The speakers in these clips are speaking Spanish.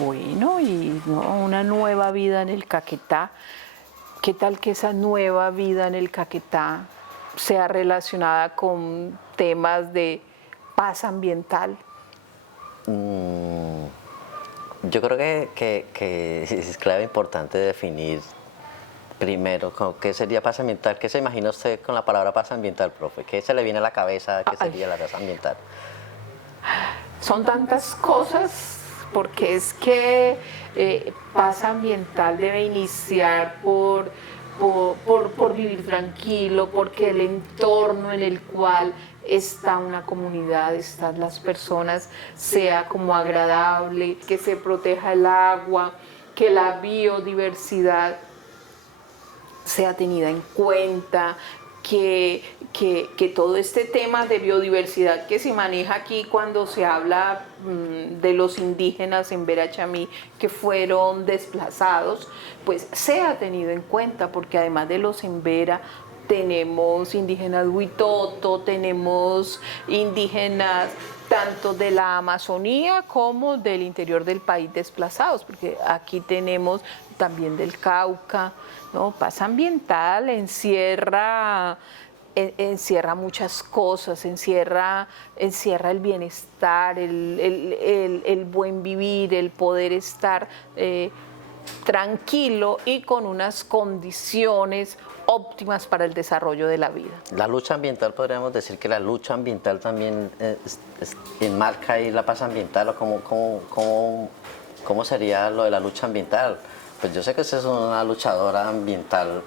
Bueno, y ¿no? Una nueva vida en el Caquetá. ¿Qué tal que esa nueva vida en el Caquetá sea relacionada con temas de paz ambiental? Mm, yo creo que es clave importante definir primero qué sería paz ambiental. ¿Qué se imagina usted con la palabra paz ambiental, profe? ¿Qué se le viene a la cabeza? ¿Qué Ay, sería la paz ambiental? son tantas cosas, porque es que paz ambiental debe iniciar por vivir tranquilo, porque el entorno en el cual está una comunidad, están las personas, sea como agradable, que se proteja el agua, que la biodiversidad sea tenida en cuenta, que todo este tema de biodiversidad que se maneja aquí cuando se habla de los indígenas en Verachamí que fueron desplazados, pues sea tenido en cuenta, porque además de los en Vera, tenemos indígenas Huitoto, tenemos indígenas tanto de la Amazonía como del interior del país desplazados, porque aquí tenemos también del Cauca, ¿no? Paz ambiental encierra muchas cosas, encierra el bienestar, el buen vivir, el poder estar tranquilo y con unas condiciones óptimas para el desarrollo de la vida. La lucha ambiental, podríamos decir que la lucha ambiental también enmarca ahí la paz ambiental, o cómo sería lo de la lucha ambiental. Pues yo sé que usted es una luchadora ambiental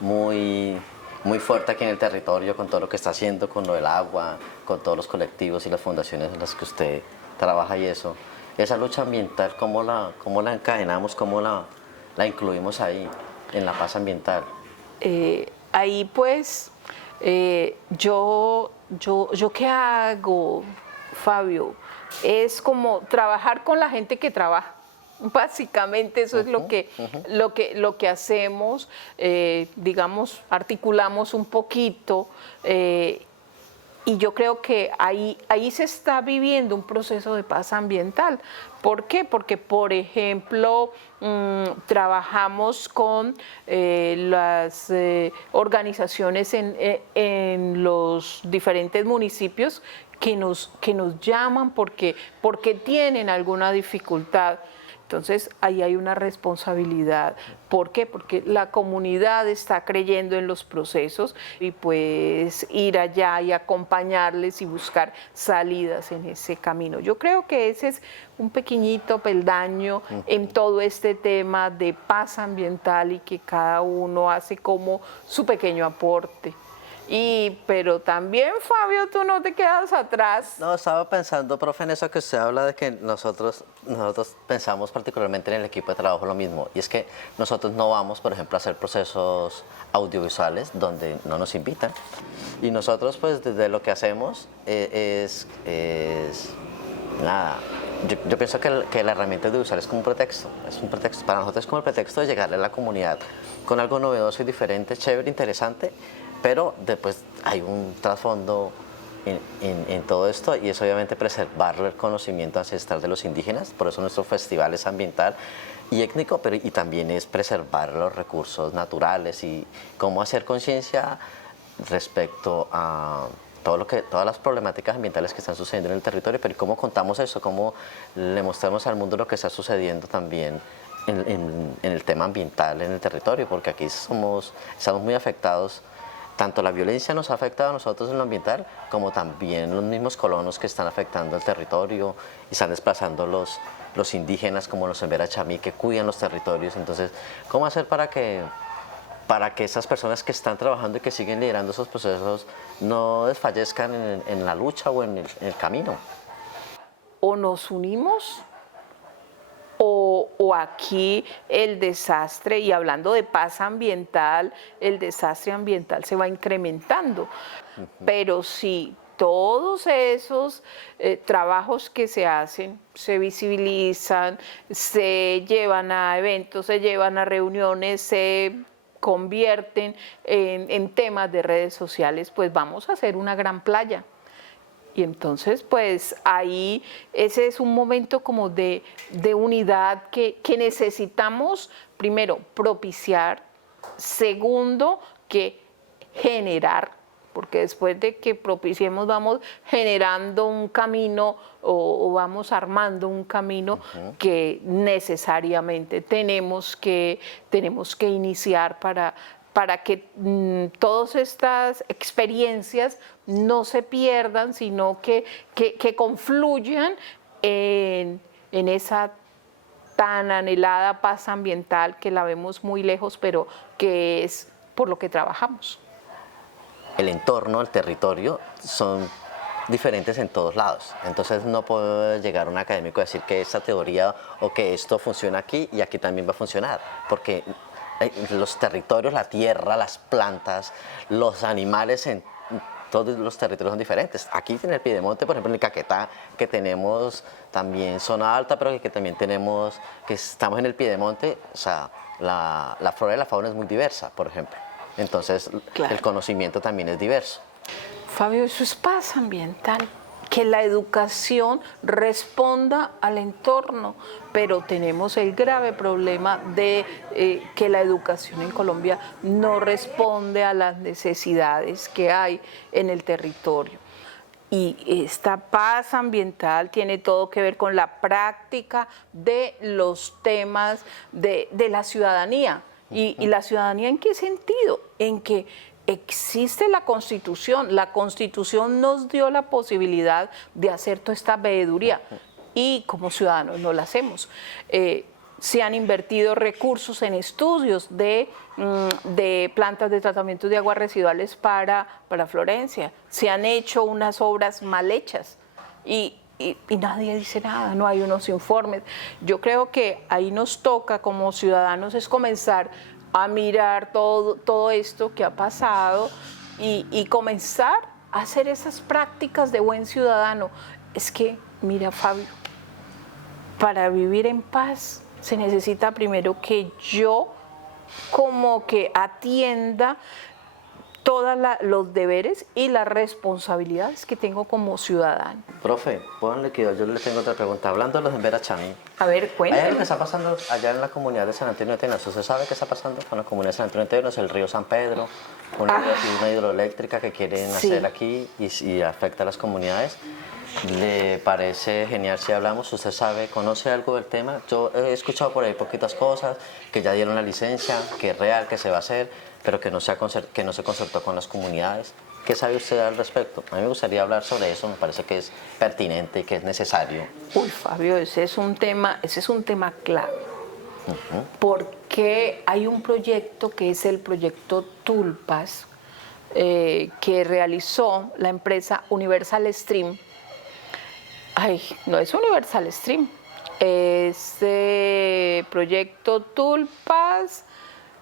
muy, muy fuerte aquí en el territorio, con todo lo que está haciendo, con lo del agua, con todos los colectivos y las fundaciones en las que usted trabaja y eso. Esa lucha ambiental, ¿cómo la encadenamos, la incluimos ahí, en la paz ambiental? Ahí pues, yo ¿qué hago, Fabio? Es como trabajar con la gente que trabaja. Básicamente eso es lo que hacemos, digamos, articulamos un poquito, y yo creo que ahí se está viviendo un proceso de paz ambiental. ¿Por qué? Porque, por ejemplo, trabajamos con las organizaciones en los diferentes municipios que nos llaman porque tienen alguna dificultad. Entonces, ahí hay una responsabilidad. ¿Por qué? Porque la comunidad está creyendo en los procesos y pues ir allá y acompañarles y buscar salidas en ese camino. Yo creo que ese es un pequeñito peldaño en todo este tema de paz ambiental y que cada uno hace como su pequeño aporte. Pero también, Fabio, tú no te quedas atrás. No, estaba pensando, profe, en eso que usted habla de que nosotros pensamos particularmente en el equipo de trabajo lo mismo. Y es que nosotros no vamos, por ejemplo, a hacer procesos audiovisuales donde no nos invitan. Y nosotros, pues, desde lo que hacemos nada. Yo pienso que la herramienta audiovisual es como un pretexto. Es un pretexto. Para nosotros es como el pretexto de llegarle a la comunidad con algo novedoso y diferente, chévere, interesante. Pero después hay un trasfondo en todo esto, y es obviamente preservar el conocimiento ancestral de los indígenas. Por eso nuestro festival es ambiental y étnico, pero y también es preservar los recursos naturales y cómo hacer conciencia respecto a todas las problemáticas ambientales que están sucediendo en el territorio, pero cómo contamos eso, cómo le mostramos al mundo lo que está sucediendo también en el tema ambiental en el territorio, porque aquí estamos muy afectados. Tanto la violencia nos ha afectado a nosotros en lo ambiental, como también los mismos colonos que están afectando el territorio y están desplazando los indígenas, como los en Verachamí, que cuidan los territorios. Entonces, ¿cómo hacer para que esas personas que están trabajando y que siguen liderando esos procesos no desfallezcan en la lucha o en el camino? O nos unimos o aquí el desastre, y hablando de paz ambiental, el desastre ambiental se va incrementando. Pero si todos esos trabajos que se hacen se visibilizan, se llevan a eventos, se llevan a reuniones, se convierten en temas de redes sociales, pues vamos a hacer una gran playa. Y entonces, pues ahí ese es un momento como de unidad que necesitamos, primero, propiciar, segundo, que generar, porque después de que propiciemos vamos generando un camino o vamos armando un camino que necesariamente tenemos que iniciar para que todas estas experiencias no se pierdan, sino que confluyan en esa tan anhelada paz ambiental que la vemos muy lejos, pero que es por lo que trabajamos. El entorno, el territorio, son diferentes en todos lados. Entonces no puede llegar un académico a decir que esta teoría o que esto funciona aquí y aquí también va a funcionar, porque los territorios, la tierra, las plantas, los animales en todos los territorios son diferentes. Aquí en el Piedemonte, por ejemplo, en el Caquetá, que tenemos también zona alta, pero que también tenemos, que estamos en el Piedemonte, o sea, la flora y la fauna es muy diversa, por ejemplo. Entonces, claro, el conocimiento también es diverso. Fabio, eso es paz ambiental, que la educación responda al entorno, pero tenemos el grave problema de que la educación en Colombia no responde a las necesidades que hay en el territorio. Y esta paz ambiental tiene todo que ver con la práctica de los temas de la ciudadanía. ¿Y la ciudadanía en qué sentido? En que existe la Constitución nos dio la posibilidad de hacer toda esta veeduría y como ciudadanos no la hacemos. Se han invertido recursos en estudios de plantas de tratamiento de aguas residuales para Florencia, se han hecho unas obras mal hechas y nadie dice nada, no hay unos informes. Yo creo que ahí nos toca como ciudadanos es comenzar a mirar todo esto que ha pasado y comenzar a hacer esas prácticas de buen ciudadano. Es que, mira, Fabio, para vivir en paz se necesita primero que yo como que atienda todos los deberes y las responsabilidades que tengo como ciudadano. Profe, pónganle que yo le tengo otra pregunta. Hablando de los Emberachani, A ver, ¿hay cuéntame. algo que está pasando allá en la comunidad de San Antonio de Tenas? ¿Usted sabe qué está pasando con la comunidad de San Antonio de Tenas, el río San Pedro, una hidroeléctrica que quieren hacer aquí y afecta a las comunidades? ¿Le parece genial si hablamos? ¿Usted sabe, conoce algo del tema? Yo he escuchado por ahí poquitas cosas, que ya dieron la licencia, que es real, que se va a hacer, pero que no se concertó con las comunidades. ¿Qué sabe usted al respecto? A mí me gustaría hablar sobre eso, me parece que es pertinente, que es necesario. Uy, Fabio, ese es un tema clave. Porque hay un proyecto que es el proyecto Tulpas, que realizó la empresa Universal Stream. Ay, no es Universal Stream, es proyecto Tulpas,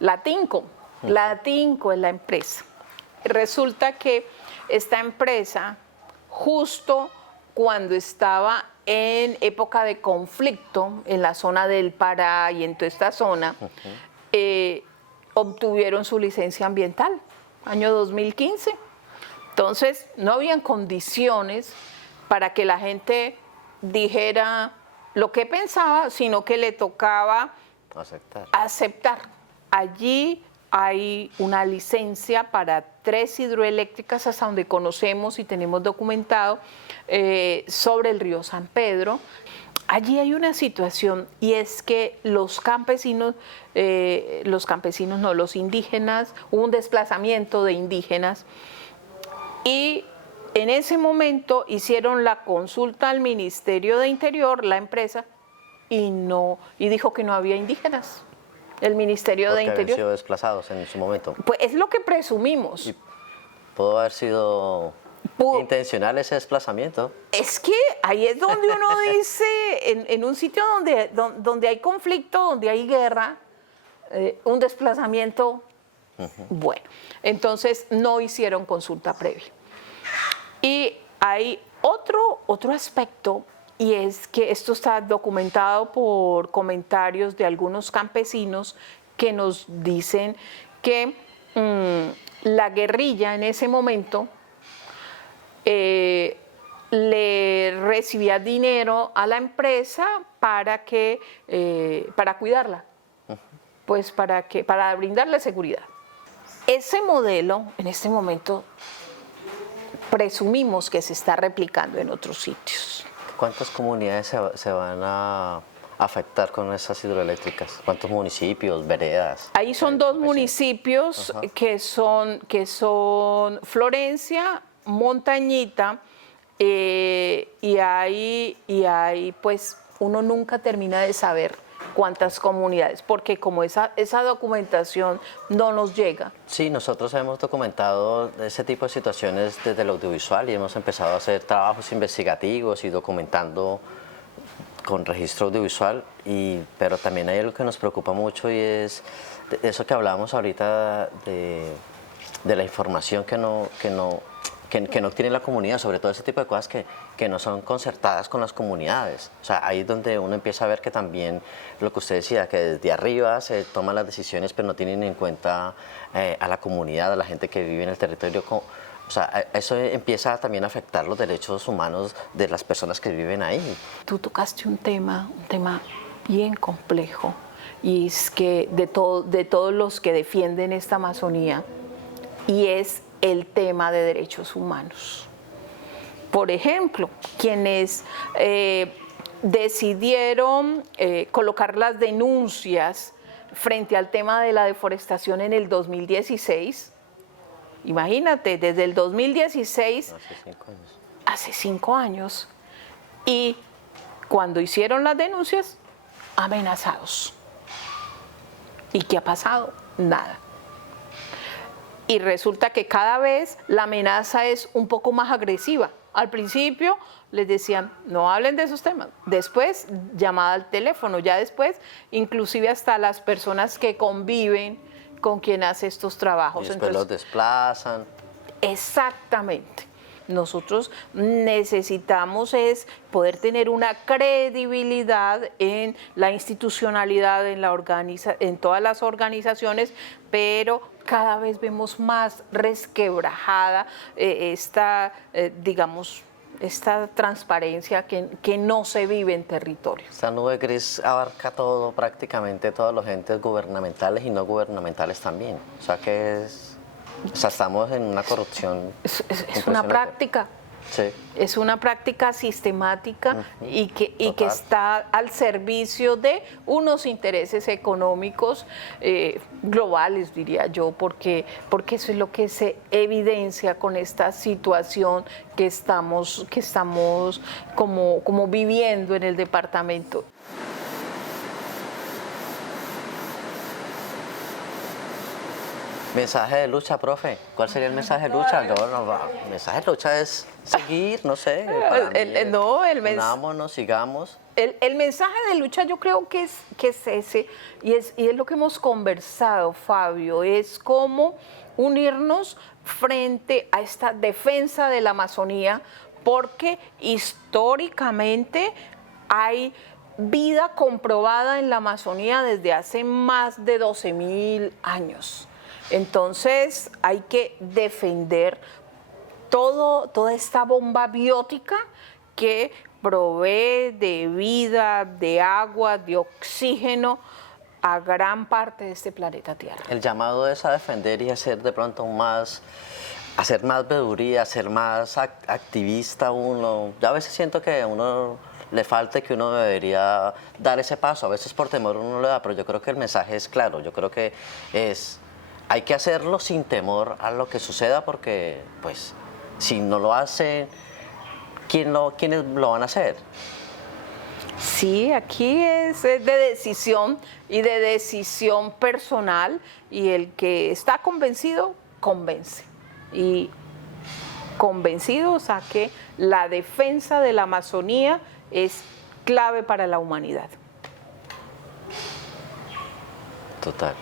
Latinco. Latinco es la empresa. Resulta que esta empresa, justo cuando estaba en época de conflicto en la zona del Pará y en toda esta zona, obtuvieron su licencia ambiental, año 2015. Entonces, no habían condiciones para que la gente dijera lo que pensaba, sino que le tocaba aceptar. Allí hay una licencia para 3 hidroeléctricas hasta donde conocemos y tenemos documentado sobre el río San Pedro. Allí hay una situación y es que los indígenas, hubo un desplazamiento de indígenas y en ese momento hicieron la consulta al Ministerio de Interior, la empresa, y dijo que no había indígenas. El Ministerio de Interior. Porque habían sido desplazados en su momento. Pues es lo que presumimos. ¿Y pudo haber sido intencional ese desplazamiento? Es que ahí es donde uno dice, en un sitio donde hay conflicto, donde hay guerra, un desplazamiento, bueno, entonces no hicieron consulta previa. Y hay otro aspecto, y es que esto está documentado por comentarios de algunos campesinos que nos dicen que la guerrilla en ese momento le recibía dinero a la empresa para cuidarla, pues para brindarle seguridad. Ese modelo en este momento presumimos que se está replicando en otros sitios. ¿Cuántas comunidades se van a afectar con esas hidroeléctricas? ¿Cuántos municipios, veredas? Ahí son dos municipios que son Florencia, Montañita, y ahí pues uno nunca termina de saber cuántas comunidades, porque como esa documentación no nos llega. Sí, nosotros hemos documentado ese tipo de situaciones desde el audiovisual y hemos empezado a hacer trabajos investigativos y documentando con registro audiovisual, pero también hay algo que nos preocupa mucho y es eso que hablábamos ahorita de la información que no tiene la comunidad, sobre todo ese tipo de cosas que no son concertadas con las comunidades. O sea, ahí es donde uno empieza a ver que también lo que usted decía, que desde arriba se toman las decisiones pero no tienen en cuenta a la comunidad, a la gente que vive en el territorio. O sea, eso empieza también a afectar los derechos humanos de las personas que viven ahí. Tú tocaste un tema bien complejo, y es que de todos los que defienden esta Amazonía, y es el tema de derechos humanos. Por ejemplo, quienes decidieron colocar las denuncias frente al tema de la deforestación en el 2016, imagínate, desde el 2016, hace 5 años, y cuando hicieron las denuncias, amenazados. ¿Y qué ha pasado? Nada. Y resulta que cada vez la amenaza es un poco más agresiva. Al principio les decían, no hablen de esos temas. Después, llamada al teléfono. Ya después, inclusive hasta las personas que conviven con quien hace estos trabajos. Y después los desplazan. Exactamente. Nosotros necesitamos es poder tener una credibilidad en la institucionalidad, en todas las organizaciones, pero cada vez vemos más resquebrajada esta transparencia que no se vive en territorio. Esta nube gris abarca todo, prácticamente todos los entes gubernamentales y no gubernamentales también. O sea que estamos en una corrupción. Es una práctica. Sí. Es una práctica sistemática y que está al servicio de unos intereses económicos globales, diría yo, porque eso es lo que se evidencia con esta situación que estamos como viviendo en el departamento. Mensaje de lucha, profe. ¿Cuál sería el mensaje de lucha? El mensaje de lucha es seguir, no sé. Unámonos, sigamos. El mensaje de lucha yo creo que es ese, y es lo que hemos conversado, Fabio, es cómo unirnos frente a esta defensa de la Amazonía, porque históricamente hay vida comprobada en la Amazonía desde hace más de 12.000 años. Entonces hay que defender toda esta bomba biótica que provee de vida, de agua, de oxígeno a gran parte de este planeta Tierra. El llamado es a defender y hacer de pronto hacer más veeduría, ser más activista uno. Yo a veces siento que a uno le falta, que uno debería dar ese paso. A veces por temor uno lo da, pero yo creo que el mensaje es claro. Yo creo que hay que hacerlo sin temor a lo que suceda, porque pues si no lo hacen, ¿quiénes lo van a hacer? Sí, aquí es de decisión y de decisión personal, y el que está convencido, convence. Y convencidos a que la defensa de la Amazonía es clave para la humanidad. Total.